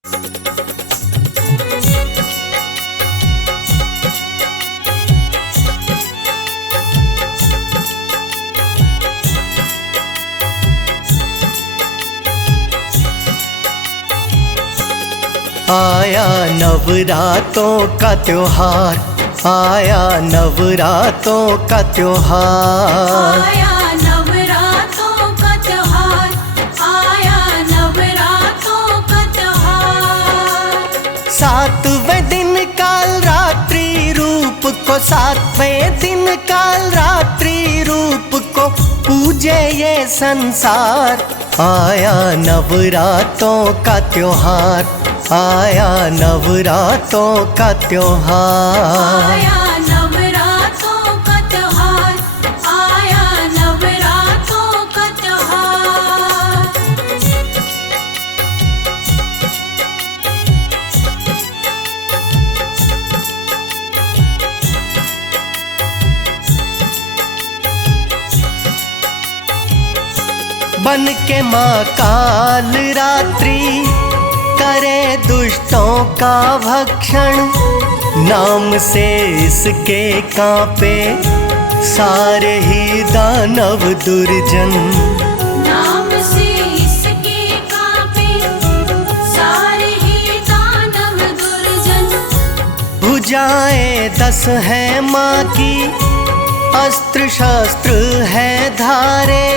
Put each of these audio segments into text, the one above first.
आया नवरातों का त्योहार, आया नवरातों का त्योहार, आया नवरातों का त्योहार, आया नवरातों का त्योहार। सातवें दिन काल रात्रि रूप को, सातवें दिन काल रात्रि रूप को पूजे ये संसार। आया नवरातों का त्योहार, आया नवरातों का त्योहार, आया नवरातों का त्योहार, आया नवरातों का त्योहार। बन के माँ काल रात्रि करे दुष्टों का भक्षण। नाम से इसके कांपे सारे ही दानव दुर्जन। नाम से इसके कांपे सारे ही दानव दुर्जन। भुजाएं 10 हैं माँ की, अस्त्र शस्त्र है धारे।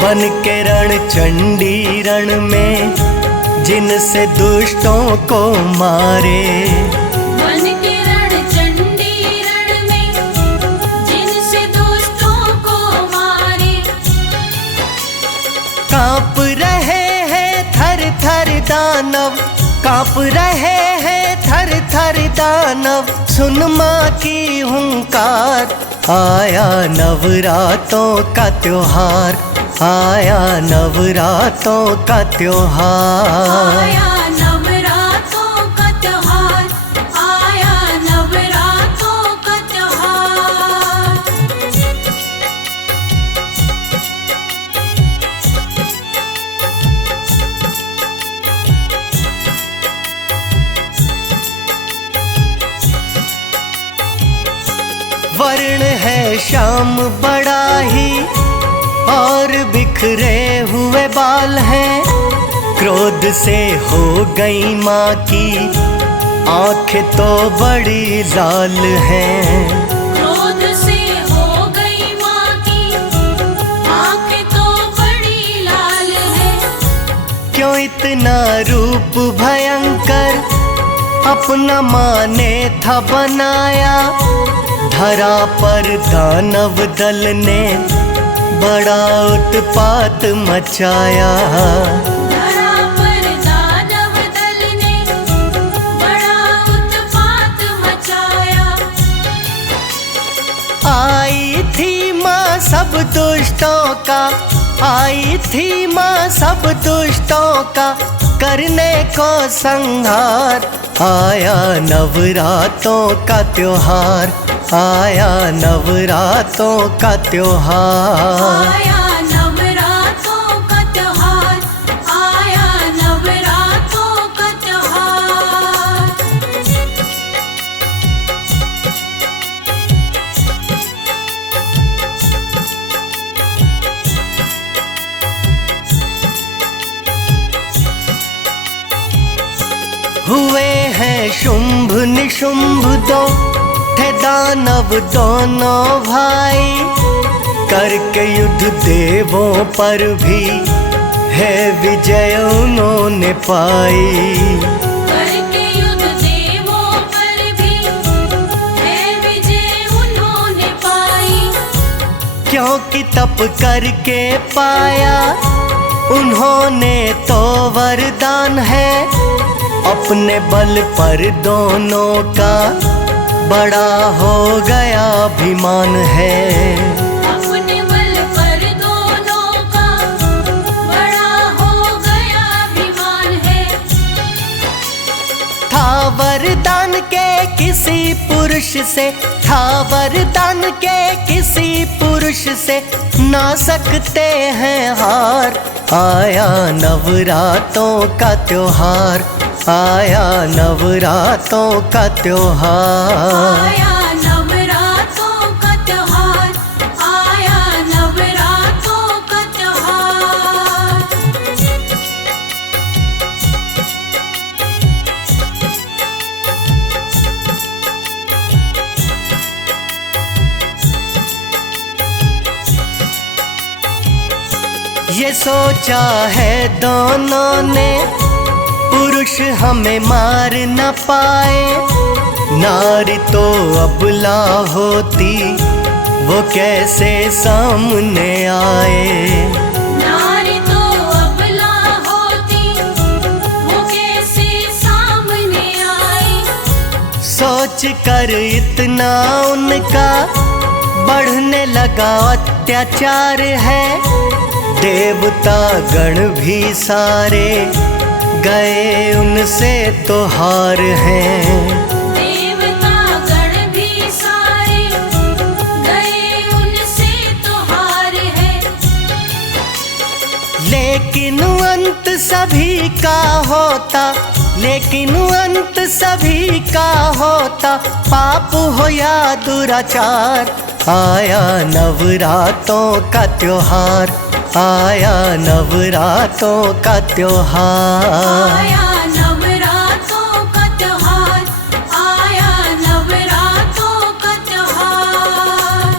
बन के रण चंडी रण में जिनसे दुष्टों को मारे। बन के रण चंडी रण में जिनसे दुष्टों को मारे। कांप रहे हैं थर थर दानव, कांप रहे हैं थर थर दानव। सुन माँ की हुंकार, आया नवरातों का त्योहार, आया नवरातों का त्योहार, आया नवरातों का त्योहार, आया नवरातों का त्योहार। वर्ण है श्याम बड़ा ही और बिखरे हुए बाल हैं। क्रोध से हो गई माँ की आंखें तो बड़ी लाल हैं। क्रोध से हो गई माँ की आंखें तो बड़ी लाल है। क्यों इतना रूप भयंकर अपना माँ ने था बनाया। धरा पर दानव दल ने बड़ा उत्पात मचाया। धरा पर दानव दल ने बड़ा उत्पात मचाया। आई थी माँ सब दुष्टों का, आई थी माँ सब दुष्टों का करने को संहार। आया नवरातों का त्योहार, आया नवरातों का त्योहार, आया नवरातों का त्योहार, आया नवरातों का त्योहार। हुए हैं शुंभ निशुंभ दो थे दानव दोनों भाई। करके युद्ध देवों पर भी है विजय उन्होंने पाई। करके युद्ध देवों पर भी है विजय उन्होंने पाई। क्योंकि तप करके पाया उन्होंने तो वरदान है। अपने बल पर दोनों का बड़ा हो गया अभिमान है। अपने बल पर दोनों का बड़ा हो गया अभिमान है। था वरदान के किसी पुरुष से, था वरदान के किसी पुरुष से ना सकते हैं हार। आया नवरातों का त्योहार, आया नवरातों का त्योहार। आया नवरातों का त्योहार, आया नवरातों का त्योहार। ये सोचा है दोनों ने, पुरुष हमें मार न पाए। नारी तो अबला होती, वो कैसे सामने आए। नारी तो अबला होती, वो कैसे सामने आई। सोच कर इतना उनका बढ़ने लगा अत्याचार है। देवता गण भी सारे गए उनसे तो हार हैं। देवता गण भी सारे गए उनसे तो हार है। लेकिन अंत सभी का होता, लेकिन अंत सभी का होता, पाप हो या दुराचार। आया नवरातों का त्योहार, आया नवरातों का त्योहार। आया नवरातों का त्योहार, आया नवरातों का त्योहार।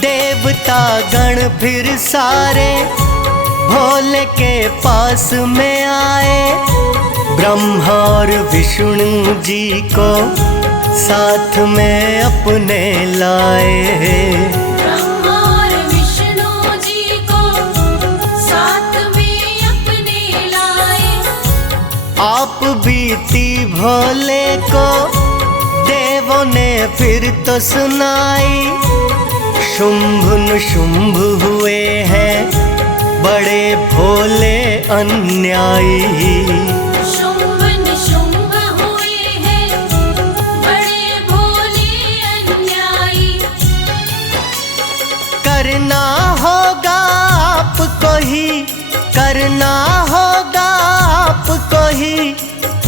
देवता गण फिर सारे भोले के पास में आए। ब्रह्मा और विष्णु जी को साथ में अपने लाए। ब्रह्मा और विष्णु जी को साथ में अपने लाए। आप बीती भोले को देवों ने फिर तो सुनाई। शुंभ निशुंभ हुए हैं बड़े भोले अन्यायी। शुंभ निशुंभ हुए हैं बड़े भोले अन्यायी। करना होगा आपको ही, करना होगा आपको ही,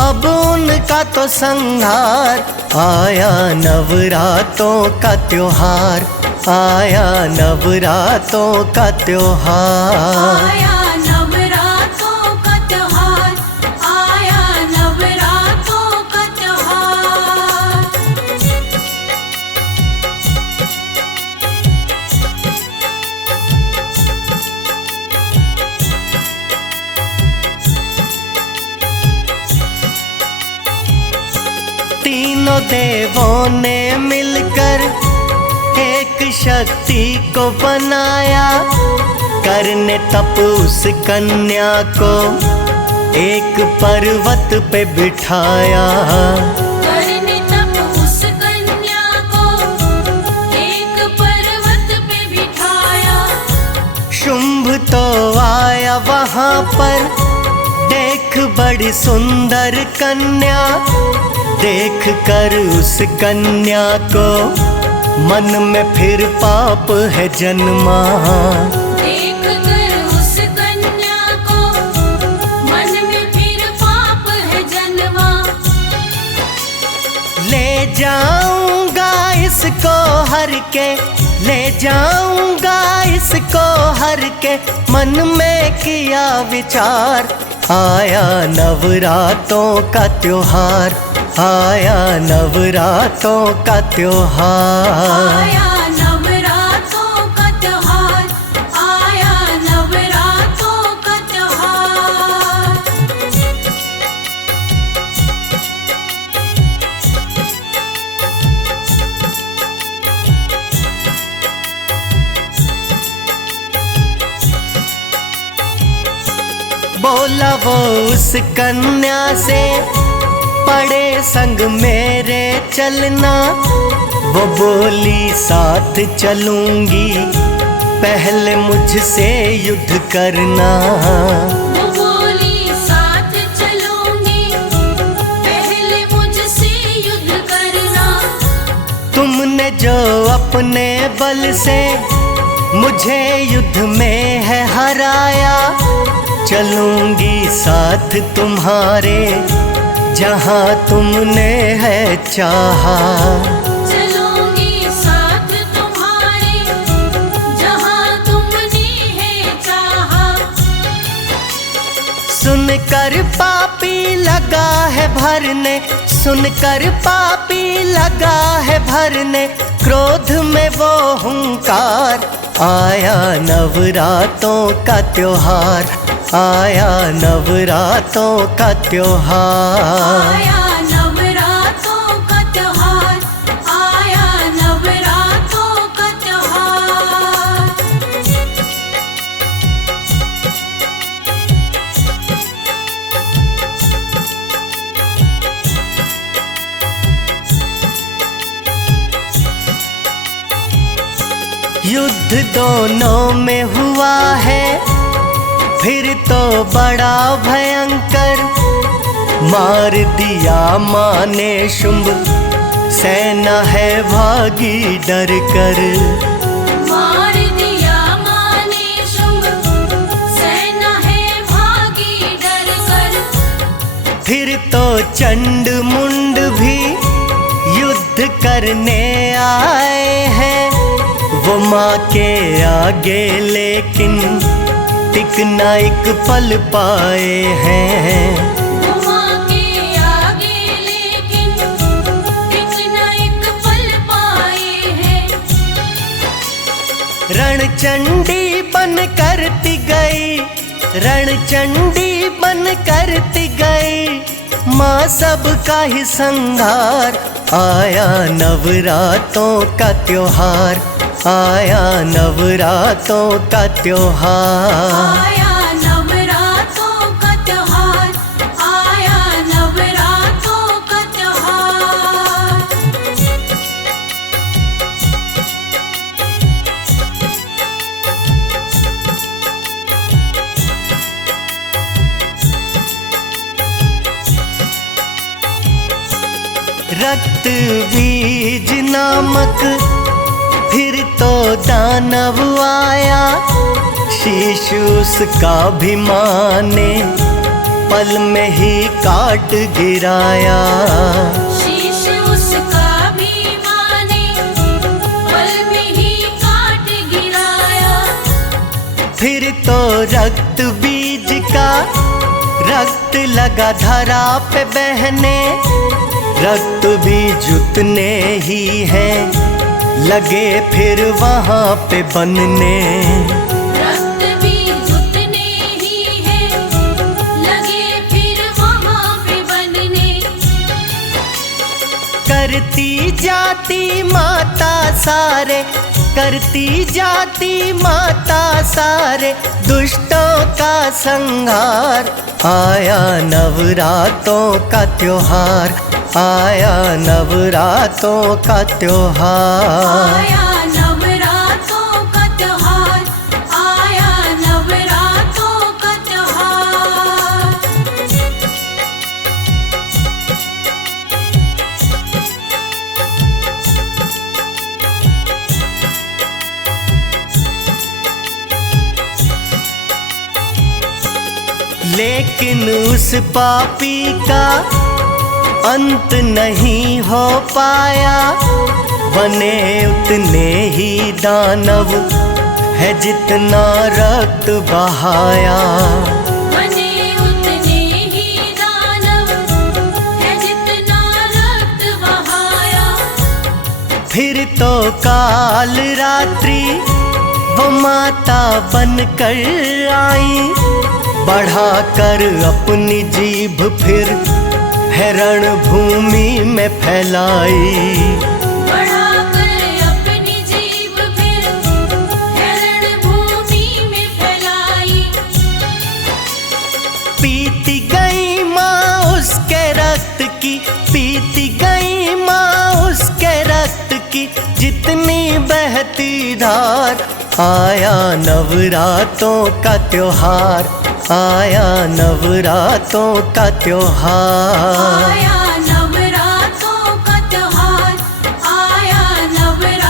अब उनका तो संहार। आया नवरातों का त्योहार, आया नवरातों का त्योहार। आया नवरातों का त्योहार, आया नवरातों का त्योहार। तीनों देवों ने मिलकर एक शक्ति को बनाया। करने तप उस कन्या को एक पर्वत पे बिठाया। करने तप उस कन्या को एक पर्वत पे बिठाया। शुंभ तो आया वहां पर, देख बड़ी सुंदर कन्या। देख कर उस कन्या को मन में फिर पाप है जन्मा। देख कर उस कन्या को मन में फिर पाप है जन्मा। ले जाऊंगा इसको हर के, ले जाऊंगा इसको हर के, मन में किया विचार। आया नवरातों का त्योहार, आया नवरातों का त्योहार। आया नवरातों का त्योहार, आया नवरातों का त्योहार। बोला वो उस कन्या से, पड़े संग मेरे चलना। वो बोली साथ चलूंगी, पहले मुझसे युद्ध करना। वो बोली साथ चलूंगी, पहले मुझसे जो अपने बल से मुझे युद्ध में है हराया, चलूंगी साथ तुम्हारे जहाँ तुमने है चाहा। चलूंगी साथ तुम्हारे जहाँ तुमने है चाहा। सुनकर पापी लगा है भरने, सुनकर पापी लगा है भरने, क्रोध में वो हुंकार। आया नवरातों का त्योहार, आया नवरातों का त्योहार। आया नवरातों का त्योहार, आया नवरातों का त्योहार। युद्ध दोनों में हुआ है फिर तो बड़ा भयंकर, मार दिया माँ ने शुंभ, सेना है भागी डर कर। मार दिया माँ ने शुंभ, सेना है भागी डर कर। फिर तो चंड मुंड भी युद्ध करने आए हैं, वो माँ के आगे लेकिन टिक ना एक पल पाए हैं। वो माँ के आगे लेकिन टिक ना एक पल पाए हैं। रणचंडी बन करती गई, रणचंडी बन करती गई, माँ सबका ही संहार। आया नवरातों का त्योहार, आया नवरातों का त्योहार। आया नवरातों का त्योहार, आया नवरातों का त्योहार। रक्त बीज नामक फिर तो दानव आया, शीश उसका भी माँ ने पल में ही काट गिराया। शीश उसका भी माँ ने पल में ही काट गिराया। फिर तो रक्त बीज का रक्त लगा धरा पे बहने, रक्त बीज उतने ही हैं लगे फिर वहाँ पे बनने। रक्त बीज उतने ही हैं लगे फिर वहाँ पे बनने। करती जाती माता सारे, करती जाती माता सारे, दुष्टों का संहार। आया नवरातों का त्योहार, आया नवरातों का त्योहार। आया नवरातों का त्योहार, आया नवरातों का त्योहार। लेकिन उस पापी का अंत नहीं हो पाया, बने उतने ही दानव है जितना रक्त बहाया। बने उतने ही दानव है जितना रक्त बहाया। फिर तो काल रात्रि वो माता बनकर आई, बढ़ा कर अपनी जीभ फिर है रणभूमि में फैलाई। बढ़ाकर अपनी जीभ फिर है रणभूमि में फैलाई। पीती गई माँ उसके रक्त की, पीती गई माँ उसके रक्त की, जितनी बहती धार। आया नवरातों का त्योहार, आया नवरातों का त्योहार। आया नवरातों का त्योहार, आया नवरातों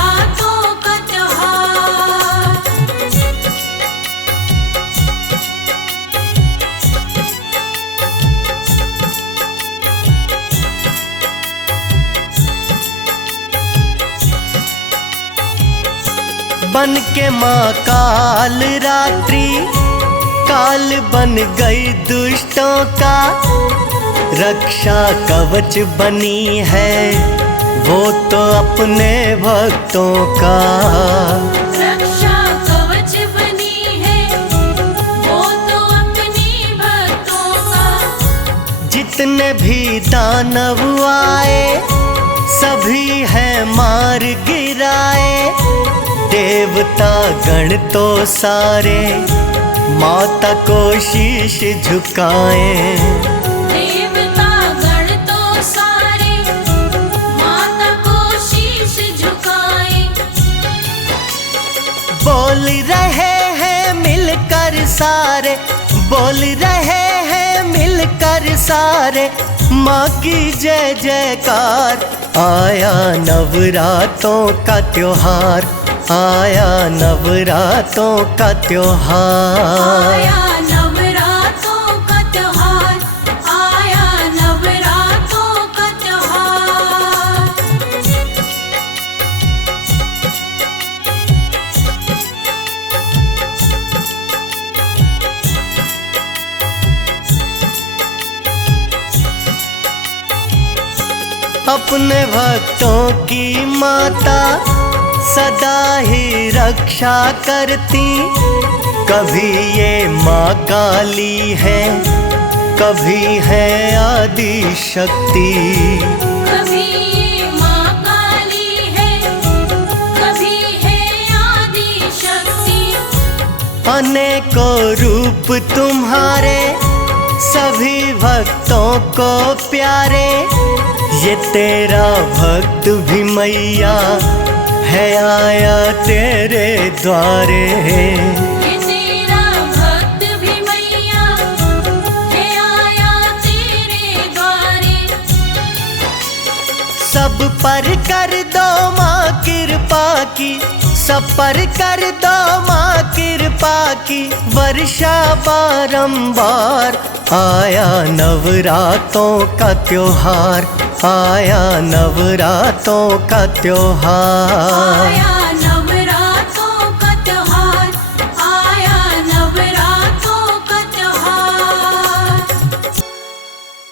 बन के माँ काल रात्रि, काल बन गई दुष्टों का। रक्षा कवच बनी है वो तो अपने भक्तों का। रक्षा कवच बनी है वो तो अपने भक्तों का। जितने भी दानव आए सभी हैं मार गिराए। देवता गण तो सारे माता को शीश झुकाए। देवता गण तो सारे माता को शीश झुकाए। बोल रहे हैं मिलकर सारे, बोल रहे हैं मिलकर सारे, माँ की जय जयकार। आया नवरातों का त्योहार, आया नवरातों का त्योहार। आया नवरातों का त्योहार, आया नवरातों का त्योहार। अपने भक्तों की माता सदा ही रक्षा करती। कभी ये माँ काली है, कभी है आदि शक्ति। कभी ये माँ काली है, कभी है आदि शक्ति। अनेकों रूप तुम्हारे सभी भक्तों को प्यारे। ये तेरा भक्त भी मैया है आया तेरे द्वारे। ये तेरा भक्त भी मैया है आया तेरे द्वारे। सब पर कर दो माँ कृपा की, सब पर कर दो माँ कृपा की वर्षा बारंबार। आया नवरातों का त्योहार, आया नवरातों का त्योहार। आया